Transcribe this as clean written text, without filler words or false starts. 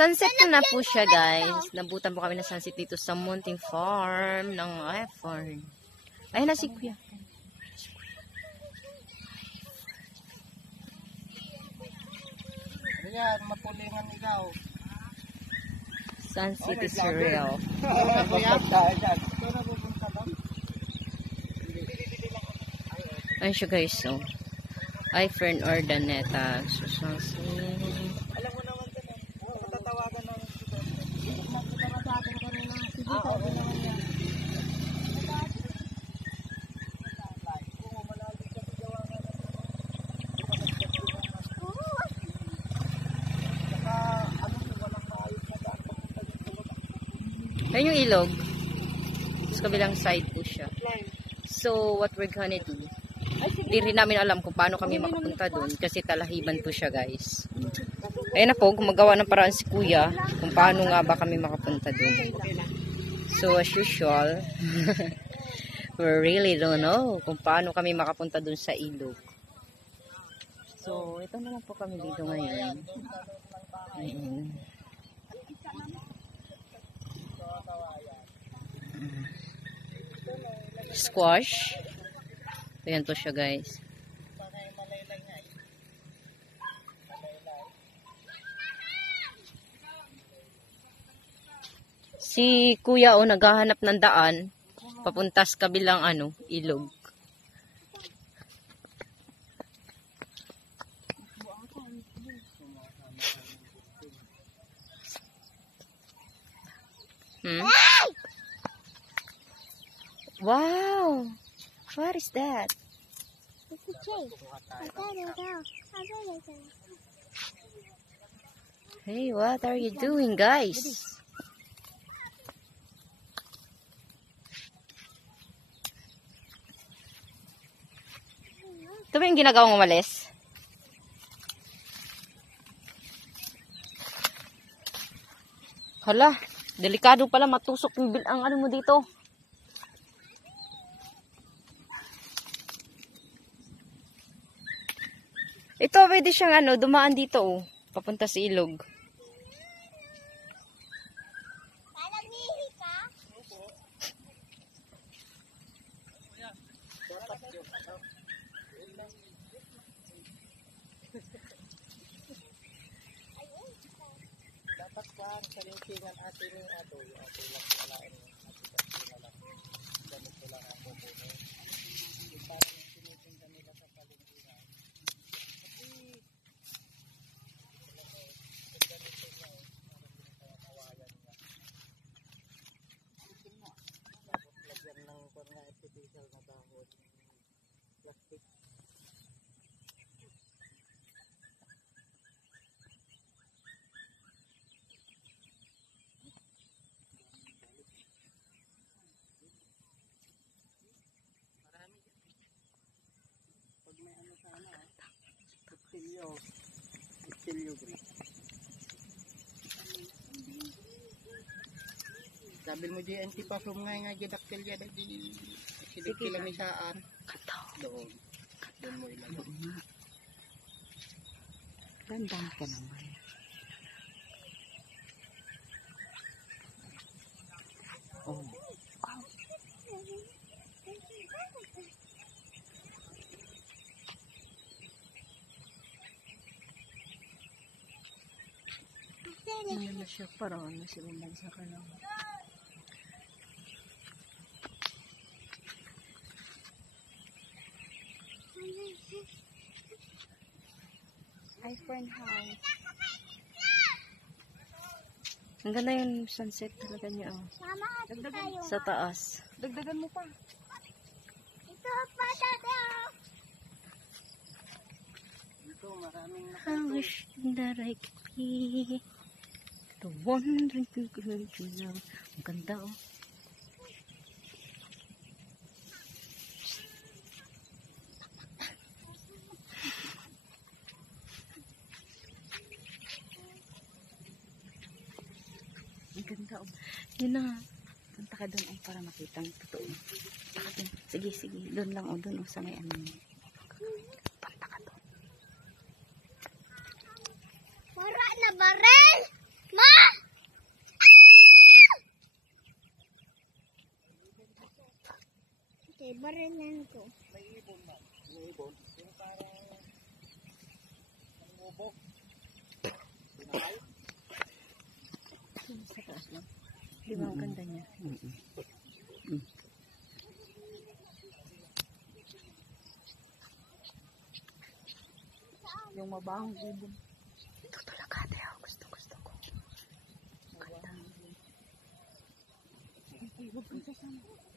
Sunset na po siya, guys. Nabutan po kami ng sunset dito sa Mountain Farm ng iPhone. Ayun na si Kuya. Ayan, mapulingan ikaw. Sunset is real. Ayun siya, guys. So, iPhone or Daneta. So, sunset. Alam mo naman din eh. Matatawagan ng Ayun yung ilog. Sa kabilang side po siya. So, what we're gonna do? Hindi rin namin alam kung paano kami makapunta doon kasi talahiban po siya, guys. Ayun na po, gumagawa ng paraan si Kuya kung paano nga ba kami makapunta doon. So, as usual, we really don't know kung paano kami makapunta doon sa ilog. So, ito na lang po kami dito ngayon. Ayun. Squash. Ayan po siya, guys. Si Kuya o naghahanap ng daan papunta sa kabilang ilog. Wow! What is that? It's a cave. I gotta go. Hey, what are you doing, guys? Ito ba yung ginagawang umalis? Hala, delikado pala matusok yung ang mo dito. Ito, pwede siyang dumaan dito, oh. Papunta sa ilog. Palamihi ka? dapat kuhan sa lingkingan atin yung ato lang pala ganito lang ang pupunin. Yung parang tinitinda nila sa palingkingan. Kasi ganito niya parang kawayan niya. Tapos lagyan ng parang artificial na dahon. Plastic. May sana Castillo Green. Sabi mo di antipasum nga jadaktil ya di sidik kilamisaan doon mo ilagay. Gandang ka naman. Oh. Ano na siya? Parang siya bumansa ka lang. iPhone house. Ang ganda yung sunset talaga niya. Mama, tayo. Sa taas. Dagdagan mo pa. Ito pa tayo. Ito maraming I wish that I could be the one that you could love. Ang ganda, oh. Ang ganda, oh. Yun na. Punta ka doon, oh, para makita ang totoo. Punta ka doon. Sige, sige. Doon lang, oh. Doon, oh, sa may Punta ka doon. Wala na barel. Ma! Okay, barilan ko. May ibon na. May ibon. Yung parang nangubok. Pinakay. Sa taas lang. Di ba ang ganda niya? Yung mabahong ibon. Ito talaga, tayo. Gusto ko. Ganda. Ibon prinsesa mo.